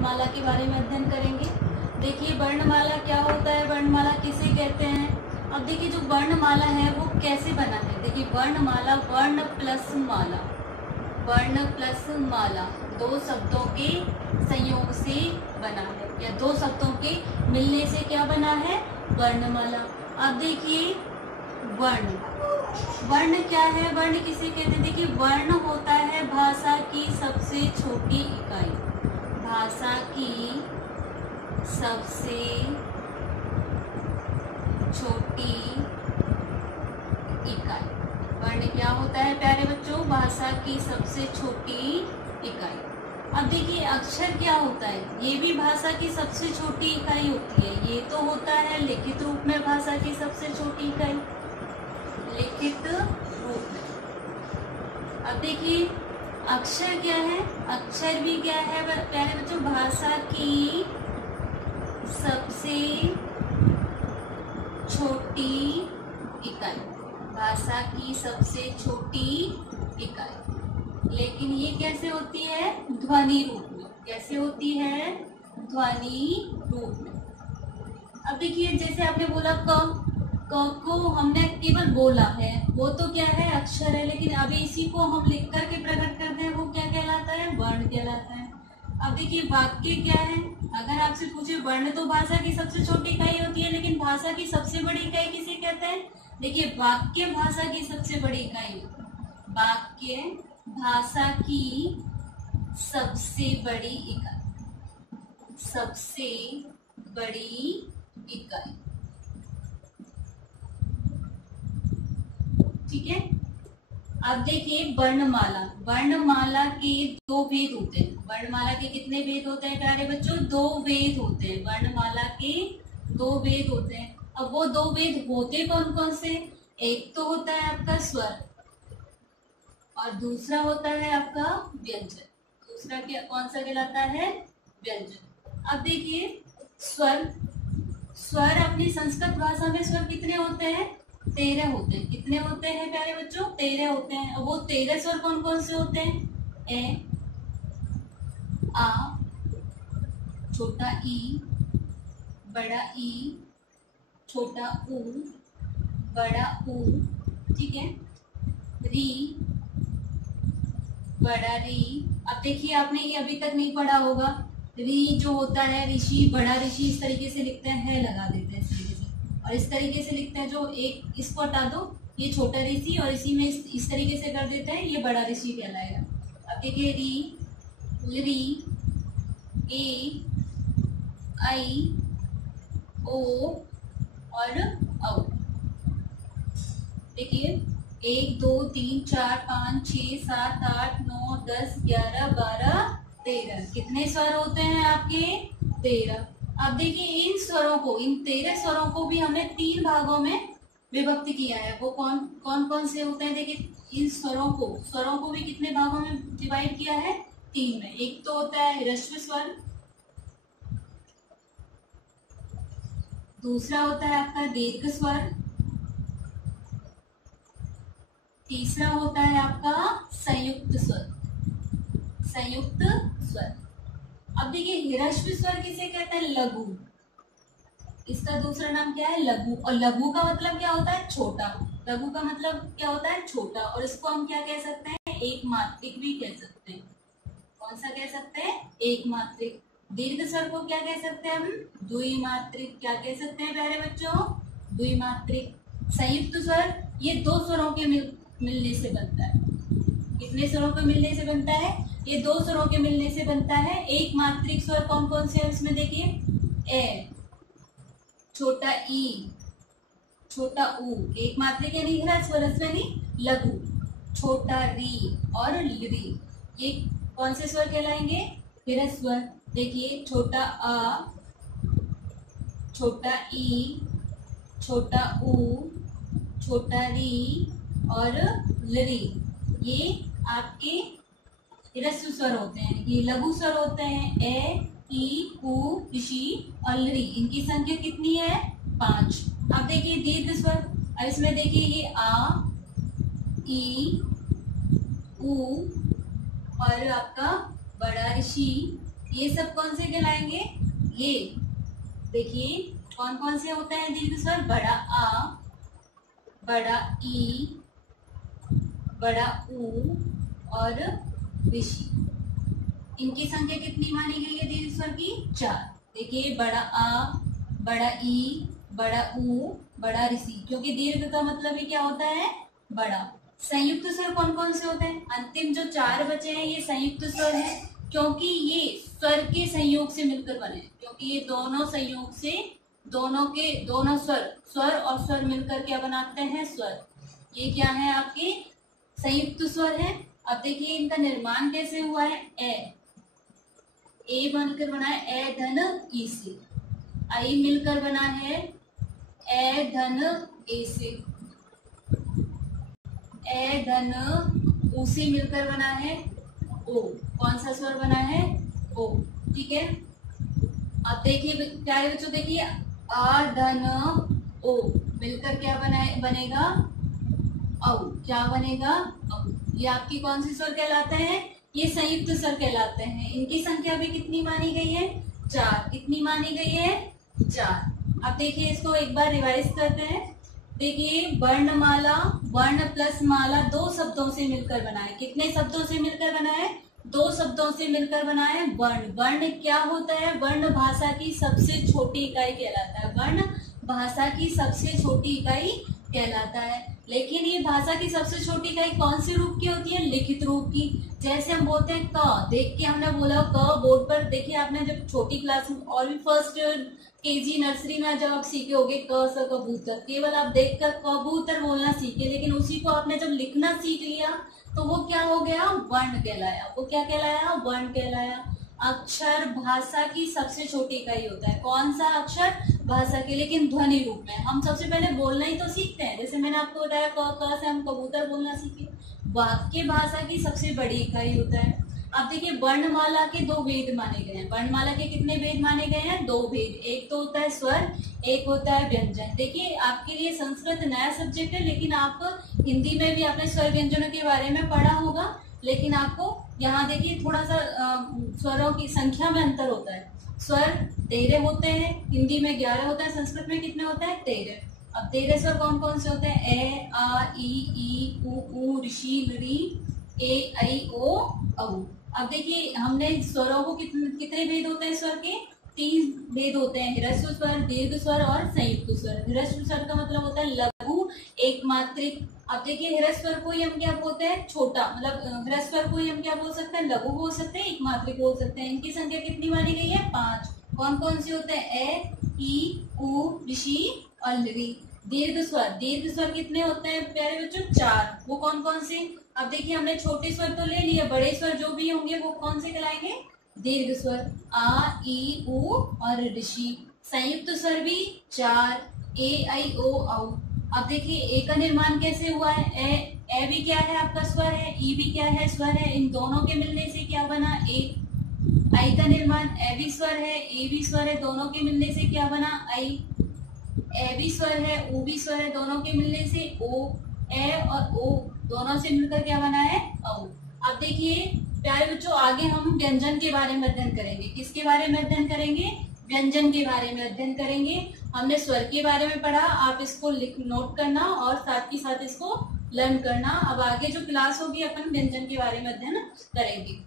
वर्णमाला के बारे में अध्ययन करेंगे। देखिए वर्णमाला क्या होता है, वर्णमाला किसे कहते हैं। अब देखिए जो वर्णमाला है वो कैसे बना है। देखिए वर्णमाला वर्ण प्लस माला, वर्ण प्लस माला दो शब्दों के संयोग से बना है, या दो शब्दों के मिलने से क्या बना है, वर्णमाला। अब देखिए वर्ण, वर्ण क्या है, वर्ण किसे कहते हैं। देखिए वर्ण होता है भाषा की सबसे छोटी इकाई, भाषा की सबसे छोटी इकाई। वर्ण क्या होता है प्यारे बच्चों, भाषा की सबसे छोटी इकाई। अब देखिए अक्षर क्या होता है, ये भी भाषा की सबसे छोटी इकाई होती है। ये तो होता है लिखित रूप में भाषा की सबसे छोटी इकाई, लिखित रूप में। अब देखिए अक्षर क्या है, अक्षर भी क्या है प्यारे बच्चों, भाषा की सबसे छोटी इकाई, भाषा की सबसे छोटी इकाई। लेकिन ये कैसे होती है, ध्वनि रूप में। कैसे होती है, ध्वनि रूप में। अब देखिए जैसे आपने बोला क को हमने केवल बोला है, वो तो क्या है, अक्षर है। लेकिन अभी इसी को हम लिख करके प्रकट करते हैं, वो क्या कहलाता है, वर्ण कहलाता है। अब देखिए वाक्य क्या है, अगर आपसे पूछे वर्ण तो भाषा की सबसे छोटी इकाई होती है, लेकिन भाषा की सबसे बड़ी इकाई किसे कहते हैं। देखिए वाक्य भाषा की सबसे बड़ी इकाई होती है, वाक्य भाषा की सबसे बड़ी इकाई, सबसे बड़ी इकाई। ठीक है। अब देखिए वर्णमाला, वर्णमाला के दो भेद होते हैं। वर्णमाला के कितने भेद होते हैं प्यारे बच्चों, दो भेद होते हैं। वर्णमाला के दो भेद होते हैं। अब वो दो भेद होते कौन कौन से, एक तो होता है आपका स्वर और दूसरा होता है आपका व्यंजन। दूसरा क्या कौन सा कहलाता है, व्यंजन। अब देखिए स्वर, स्वर अपनी संस्कृत भाषा में स्वर कितने होते हैं, 13 होते हैं। कितने होते हैं प्यारे बच्चों, 13 होते हैं। और वो 13 स्वर कौन कौन से होते हैं, ए, आ, छोटा ई, बड़ा ई, छोटा ऊ, बड़ा ऊ, ठीक है, री, बड़ा री। अब देखिए आपने ये अभी तक नहीं पढ़ा होगा, री जो होता है ऋषि, बड़ा ऋषि इस तरीके से लिखते हैं, है लगा देते हैं इस तरीके से, और इस तरीके से लिखते हैं जो एक, इसको हटा दो, ये छोटा ऋषि, और इसी में इस तरीके से कर देते हैं, ये बड़ा ऋषि कहलाएगा। अब देखिए री, री, ए, आई, ओ और औ। देखिए 1 2 3 4 5 6 7 8 9 10 11 12 13 कितने स्वर होते हैं आपके, 13। अब देखिए इन स्वरों को, इन 13 स्वरों को भी हमने 3 भागों में विभक्त किया है। वो कौन कौन कौन से होते हैं, देखिए इन स्वरों को भी कितने भागों में डिवाइड किया है, 3 में। एक तो होता है ह्रस्व स्वर, दूसरा होता है आपका दीर्घ स्वर, तीसरा होता है आपका संयुक्त स्वर, संयुक्त स्वर। अब देखिए ह्रस्व स्वर किसे कहते हैं, लघु। इसका दूसरा नाम क्या है, लघु। और लघु का मतलब क्या होता है, छोटा। लघु का मतलब क्या होता है, छोटा। और इसको हम क्या कह सकते हैं, एक मात्रिक भी कह सकते हैं। कौन सा कह सकते हैं, एक मात्रिक। दीर्घ स्वर को क्या कह सकते हैं हम, द्विमात्रिक। क्या कह सकते हैं प्यारे बच्चों, द्विमात्रिक। संयुक्त स्वर ये दो स्वरों के मिलने से बनता है। कितने स्वरों के मिलने से बनता है, ये दो स्वरों के मिलने से बनता है। एक मात्रिक स्वर कौन कौन से है उसमें, देखिए ए, छोटा ई, छोटा ऊ, एक मात्रिक यानी ह्रस्व, ह्रस्व यानी लघु, छोटा री और री, ये कौन से स्वर कहलाएंगे, ह्रस्व स्वर। देखिए छोटा आ, छोटा ई, छोटा ऊ, छोटा री और लरी, ये आपके ह्रस्व स्वर होते हैं। ये लघु स्वर होते हैं, ए, ई, ऊ, ऋषि और लरी। इनकी संख्या कितनी है, 5। अब देखिए दीर्घ स्वर, अब इसमें देखिए ये आ, ई, ऊ और आपका बड़ा ऋषि ये सब कौन से कहलाएंगे? ये देखिए कौन कौन से होते हैं दीर्घ स्वर? बड़ा आ, बड़ा ई, बड़ा ऊ और ऋषि। इनकी संख्या कितनी मानी गई है दीर्घ स्वर की? 4। देखिए बड़ा आ, बड़ा ई, बड़ा ऊ, बड़ा ऋषि, क्योंकि दीर्घ का मतलब ही क्या होता है? बड़ा। संयुक्त स्वर कौन कौन से होते हैं? अंतिम जो 4 बचे हैं ये संयुक्त स्वर है, क्योंकि ये स्वर के संयोग से मिलकर बने, क्योंकि ये दोनों संयोग से दोनों स्वर और स्वर मिलकर क्या बनाते हैं? स्वर। ये क्या है? आपके संयुक्त स्वर है। अब देखिए इनका निर्माण कैसे हुआ है? ए बनकर बना है ए धन ई से, आई मिलकर बना है ए धन ए से, ए धन ऊ से मिलकर बना है ओ। कौन सा स्वर बना है? ओ। ठीक है। अब देखिए क्या है बच्चों, देखिए आ धन ओ मिलकर क्या बनेगा? औ। क्या बनेगा? औ। ये आपकी कौन सी स्वर कहलाते हैं? ये संयुक्त स्वर कहलाते हैं। इनकी संख्या भी कितनी मानी गई है? 4। कितनी मानी गई है? 4। अब देखिए इसको एक बार रिवाइज करते हैं। देखिए वर्णमाला, वर्ण प्लस माला 2 शब्दों से मिलकर बना है। कितने शब्दों से मिलकर बना है? 2 शब्दों से मिलकर बना है वर्ण। वर्ण क्या होता है? वर्ण भाषा की सबसे छोटी इकाई कहलाता है। वर्ण भाषा की सबसे छोटी इकाई कहलाता है। लेकिन ये भाषा की सबसे छोटी इकाई कौन सी रूप की होती है? लिखित रूप की। जैसे हम बोलते हैं क, देख के हमने बोला क बोर्ड पर। देखिए आपने जब छोटी क्लास में और भी फर्स्ट केजी नर्सरी में जब आप सीखे होगे क स कबूतर, केवल आप देखकर कबूतर बोलना सीखे, लेकिन उसी को आपने जब लिखना सीख लिया तो वो क्या हो गया? वर्ण कहलाया। वो क्या कहलाया? वर्ण कहलाया। अक्षर भाषा की सबसे छोटी इकाई होता है। कौन सा अक्षर? भाषा के, लेकिन ध्वनि रूप में। हम सबसे पहले बोलना ही तो सीखते हैं। जैसे मैंने आपको बताया क से हम कबूतर बोलना सीखे। वाक्य भाषा की सबसे बड़ी इकाई होता है। अब देखिए वर्णमाला के 2 भेद माने गए हैं। वर्णमाला के कितने भेद माने गए हैं? 2 भेद। एक तो होता है स्वर, एक होता है व्यंजन। देखिए आपके लिए संस्कृत नया सब्जेक्ट है, लेकिन आप हिंदी में भी आपने स्वर व्यंजनों के बारे में पढ़ा होगा। लेकिन आपको यहाँ देखिए थोड़ा सा स्वरों की संख्या में अंतर होता है। स्वर 13 होते हैं, हिंदी में 11 होता है, संस्कृत में कितने होते हैं? 13। अब 13 स्वर कौन कौन से होते हैं? ए, आ, ई, ऊ, ऋषि, ऋ, ए, ऐ, ओ, औ। अब देखिए हमने स्वरों को कितने भेद होते हैं स्वर के? 3 भेद होते हैं, ह्रस्व स्वर, दीर्घ स्वर और संयुक्त स्वर। ह्रस्व स्वर का मतलब होता है लघु, एकमात्रिक। अब देखिए ह्रस्व स्वर को ही हम क्या बोलते हैं? छोटा। मतलब ह्रस्व स्वर को ही हम क्या बोल सकते हैं? लघु बोल सकते हैं, एकमात्रिक बोल सकते हैं। इनकी संख्या कितनी मानी गई है? 5। कौन कौन से होते हैं? ए, ई, ऊ, ऋषि और ऋ। दीर्घ स्वर कितने होते हैं प्यारे बच्चों? 4। वो कौन कौन से? अब देखिए हमने छोटे स्वर तो ले लिए, बड़े स्वर जो भी होंगे वो कौन से कहलाएंगे? दीर्घ स्वर। आ, ई, ऊ और ऋषि। संयुक्त स्वर भी 4, ए, ऐ, ओ, औ। अब देखिए ए का निर्माण कैसे हुआ है? ए भी क्या है? आपका स्वर है। ई भी क्या है? स्वर है। इन दोनों के मिलने से क्या बना? ए। आई का निर्माण ए भी स्वर है, ए भी स्वर है, दोनों के मिलने से क्या बना? आई। ए भी स्वर है, ऊ भी स्वर है, दोनों के मिलने से ओ। ए और ओ दोनों से मिलकर क्या बना है? औ। अब देखिए प्यारे बच्चों आगे हम व्यंजन के बारे में अध्ययन करेंगे। किसके बारे में अध्ययन करेंगे? व्यंजन के बारे में अध्ययन करेंगे। हमने स्वर के बारे में पढ़ा, आप इसको नोट करना और साथ ही साथ इसको लर्न करना। अब आगे जो क्लास होगी अपन व्यंजन के बारे में अध्ययन करेंगे।